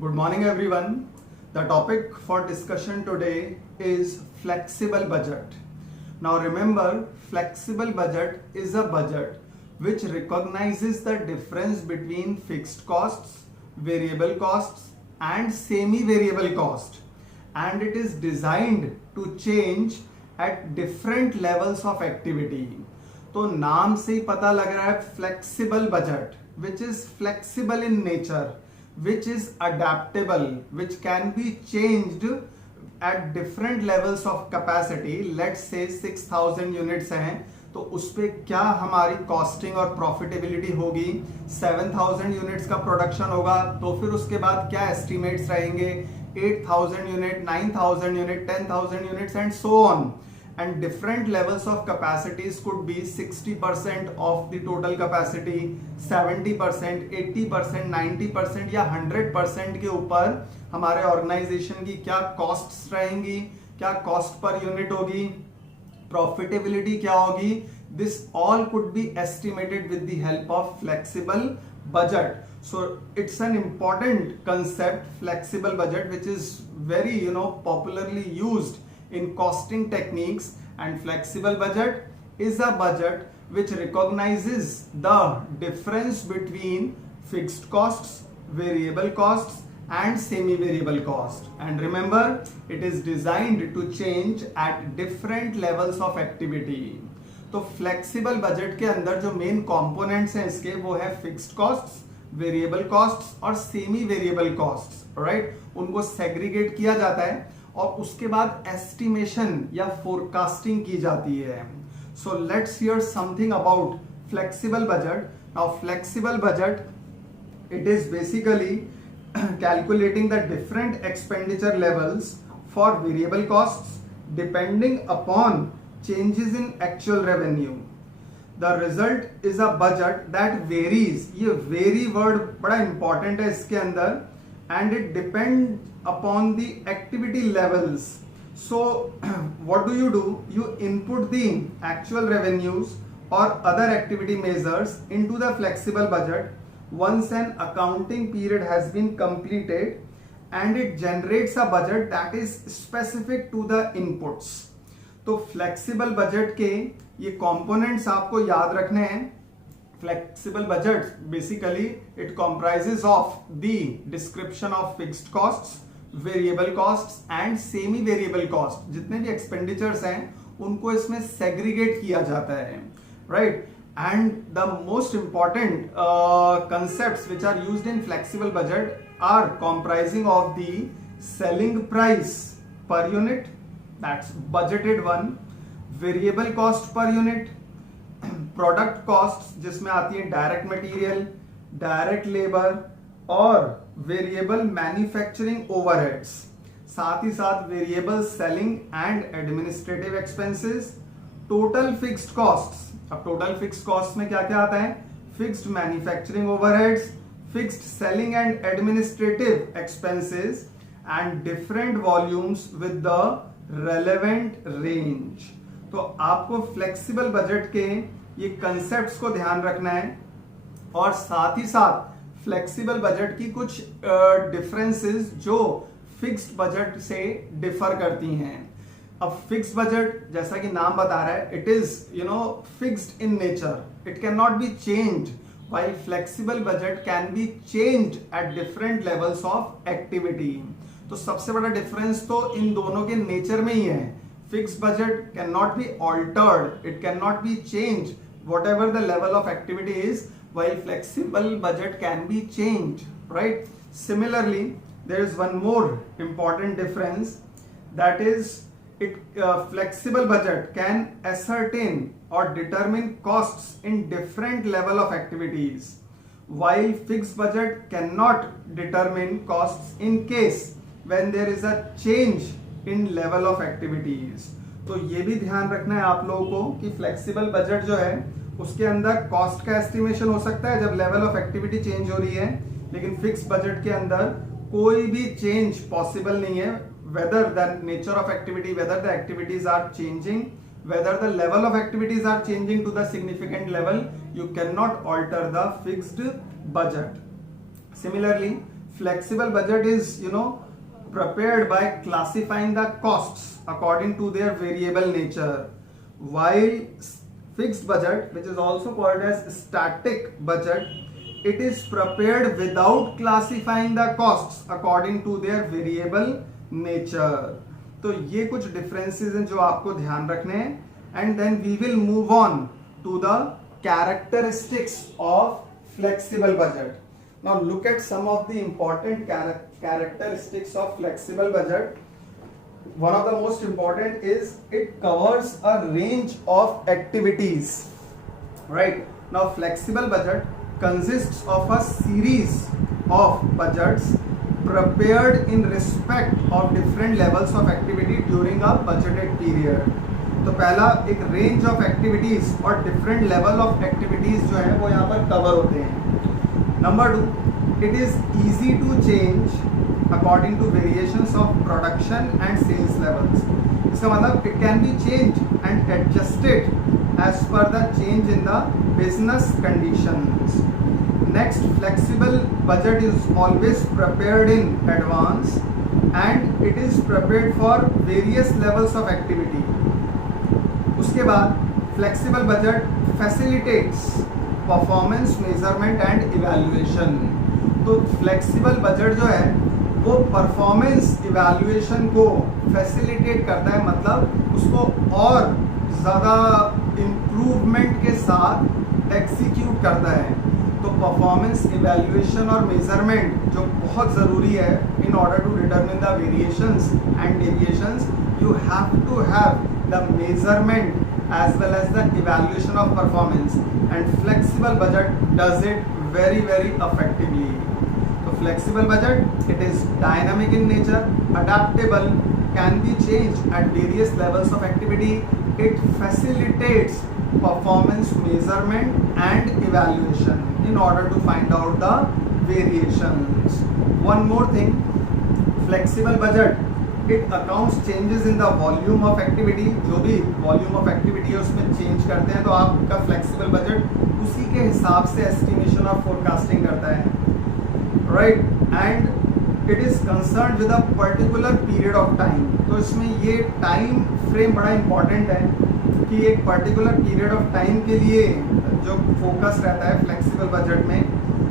Good morning, everyone. The topic for discussion today is flexible budget. Now, remember, flexible budget is a budget which recognizes the difference between fixed costs, variable costs, and semi-variable cost, and it is designed to change at different levels of activity. तो नाम से ही पता लग रहा है flexible budget, which is flexible in nature, which is adaptable, which can be changed at different levels of capacity. Let's say 6,000 units हैं तो उस पे क्या हमारी कॉस्टिंग और प्रॉफिटेबिलिटी होगी, 7,000 यूनिट्स का प्रोडक्शन होगा तो फिर उसके बाद क्या एस्टिमेट्स रहेंगे, 8,000 unit, 9,000 unit, 10,000 units and so on. And different levels of capacities could be 60% of the total capacity, 70%, 80%, 90% या 100% के ऊपर हमारे ऑर्गेनाइजेशन की क्या कॉस्ट्स रहेंगी, क्या कॉस्ट पर यूनिट होगी, प्रॉफिटेबिलिटी क्या होगी. This all could be estimated with the help of flexible budget. So it's an important concept, flexible budget, which is very popularly used in costing techniques. And flexible budget is a budget which recognizes the difference between fixed costs, variable costs and semi-variable cost. And remember, it is designed to change at different levels of activity. तो flexible budget के अंदर जो main components हैं इसके वो है fixed costs, variable costs और semi-variable costs, right? उनको segregate किया जाता है और उसके बाद एस्टिमेशन या फोरकास्टिंग की जाती है. So let's hear something about flexible budget. Now flexible budget it is basically calculating the different expenditure levels for variable costs depending upon changes in actual revenue. The result is a budget that varies. ये very word बड़ा important है इसके अंदर. And it depends upon the activity levels. So what do? You input the actual revenues or other activity measures into the flexible budget once an accounting period has been completed, and it generates a budget that is specific to the inputs. तो flexible budget के ये components आपको याद रखने हैं. Flexible budget basically it comprises of the description of fixed costs, variable costs and semi-variable costs. जितने भी expenditures हैं उनको इसमें segregate किया जाता है, right? And the most important concepts which are used in flexible budget are comprising of the selling price per unit, that's budgeted one, variable cost per unit, product cost जिसमें आती है direct material, direct labour और variable manufacturing overheads, साथ ही साथ variable selling and administrative expenses, total fixed costs. अब total fixed cost में क्या क्या आता है, fixed manufacturing overheads, fixed selling and administrative expenses and different volumes with the relevant range. तो आपको फ्लेक्सिबल बजट के ये कंसेप्ट्स को ध्यान रखना है और साथ ही साथ फ्लेक्सिबल बजट की कुछ डिफरेंसेस जो फिक्स्ड बजट से डिफर करती हैं. अब फिक्स्ड बजट जैसा कि नाम बता रहा है, it is fixed in nature, it can not be changed, while flexible budget can be changed at different levels of activity. तो सबसे बड़ा डिफरेंस तो इन दोनों के नेचर में ही है. Fixed budget cannot be altered, it cannot be changed whatever the level of activity is, while flexible budget can be changed, right? Similarly, there is one more important difference, that is flexible budget can ascertain or determine costs in different level of activities, while fixed budget cannot determine costs in case when there is a change in level of activities. तो ये भी ध्यान रखना है आप लोगों को कि फ्लेक्सिबल बजट जो है उसके अंदर कॉस्ट का एस्टिमेशन हो सकता है जब लेवल ऑफ एक्टिविटी चेंज हो रही है, लेकिन फिक्स बजट के अंदर कोई भी चेंज पॉसिबल नहीं है. Whether the nature of activity, whether the activities are changing, whether the level of activities are changing to the significant level, you cannot alter the fixed budget. Similarly, flexible budget is prepared by classifying the costs according to their variable nature, while fixed budget, which is also called as static budget, it is prepared without classifying the costs according to their variable nature. तो ये कुछ differences हैं जो आपको ध्यान रखने हैं, and then we will move on to the characteristics of flexible budget. Now look at some of the important characteristics of flexible budget. One of the most important is it covers a range of activities. Right? Now flexible budget consists of a series of budgets prepared in respect of different levels of activity during a budgeted period. तो पहला एक range of activities और different level of activities जो है वो यहाँ पर cover होते हैं. Number 2, it is easy to change according to variations of production and sales levels. इसका मतलब it can be change and adjusted as per the change in the business conditions. Next, flexible budget is always prepared in advance and it is prepared for various levels of activity. उसके बाद flexible budget facilitates performance measurement and evaluation. तो flexible budget जो है वो performance evaluation को facilitate करता है, मतलब उसको और ज़्यादा इम्प्रूवमेंट के साथ एग्जीक्यूट करता है. तो परफॉर्मेंस इवैल्यूएशन और मेजरमेंट जो बहुत ज़रूरी है in order to determine the variations and deviations, you have to have the measurement as well as the evaluation of performance, and flexible budget does it very effectively. So flexible budget, it is dynamic in nature, adaptable, can be changed at various levels of activity. It facilitates performance measurement and evaluation in order to find out the variations. One more thing, flexible budget, it accounts changes in the volume of activity. जो भी volume of activity है उसमें change करते हैं, तो आपका flexible budget उसी के हिसाब से एस्टिमेशन और फोरकास्टिंग करता है. Right? And it is concern with a particular period of time. तो इसमें ये टाइम फ्रेम बड़ा इंपॉर्टेंट है कि एक पर्टिकुलर पीरियड ऑफ टाइम के लिए जो फोकस रहता है फ्लेक्सिबल बजट में,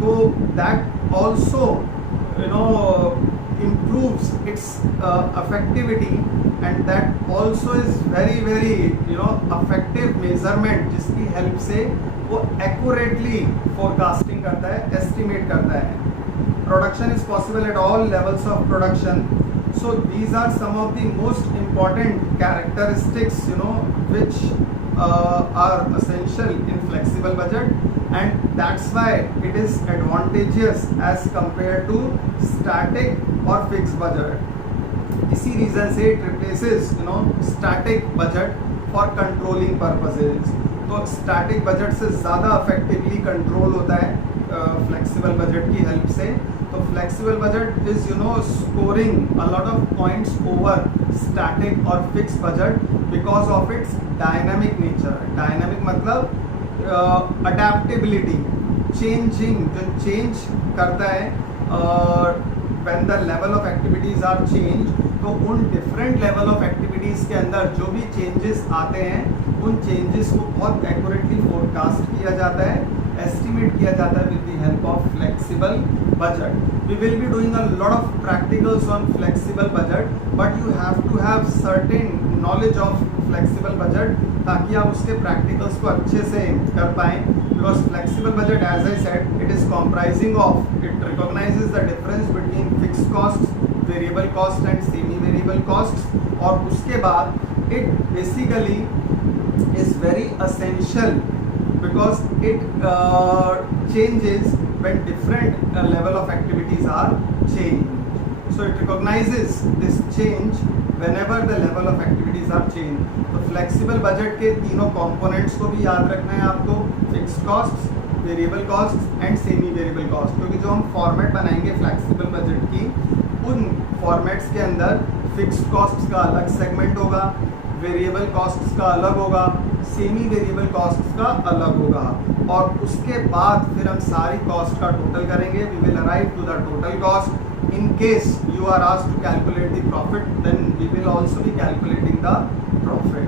तो that also improves its effectivity, and that also is very effective measurement, जिसकी हेल्प से वो accurately forecasting करता है, estimate करता है. Production is possible at all levels of production. So these are some of the most important characteristics which are essential in flexible budget, and that's why it is advantageous as compared to static or fixed budget. इसी reason से it replaces static budget for controlling purposes. तो static budget से ज़्यादा effectively control होता है flexible budget की help से. तो flexible budget is scoring a lot of points over static or fixed budget because of its dynamic nature. Dynamic मतलब adaptability, changing, जो change करता है when the level of activities are changed. तो उन different level of activities के अंदर जो भी changes आते हैं, उन changes को बहुत accurately forecast किया जाता है, estimate किया जाता है with the help of flexible budget. We will be doing a lot of practicals on flexible budget, but you have to have certain knowledge of flexible budget ताकि आप उसके practicals को अच्छे से कर पाएं. Because flexible budget, as I said, it is comprising of, it recognizes the difference between fixed costs, variable costs and semi-variable costs, और उसके बाद it basically is very essential because it changes when different level of activities are changed. So it recognizes this change whenever the level of activities are changed. तो flexible budget के तीनों components को भी याद रखना है आपको, fixed costs, variable costs and semi variable costs, क्योंकि जो हम फॉर्मेट बनाएंगे फ्लेक्सिबल बजट की, उन फॉर्मेट्स के अंदर फिक्स्ड कॉस्ट्स का अलग सेगमेंट होगा, वेरिएबल कॉस्ट्स का अलग होगा, सेमी वेरिएबल कॉस्ट्स का अलग होगा. और उसके बाद फिर हम सारी कॉस्ट का टोटल करेंगे. We will arrive to the total cost. In case you are asked to calculate the profit, then we will also be calculating the profit.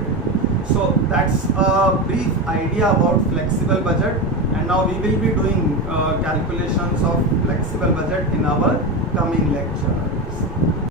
So that's a brief idea about flexible budget, and now we will be doing calculations of flexible budget in our coming lectures.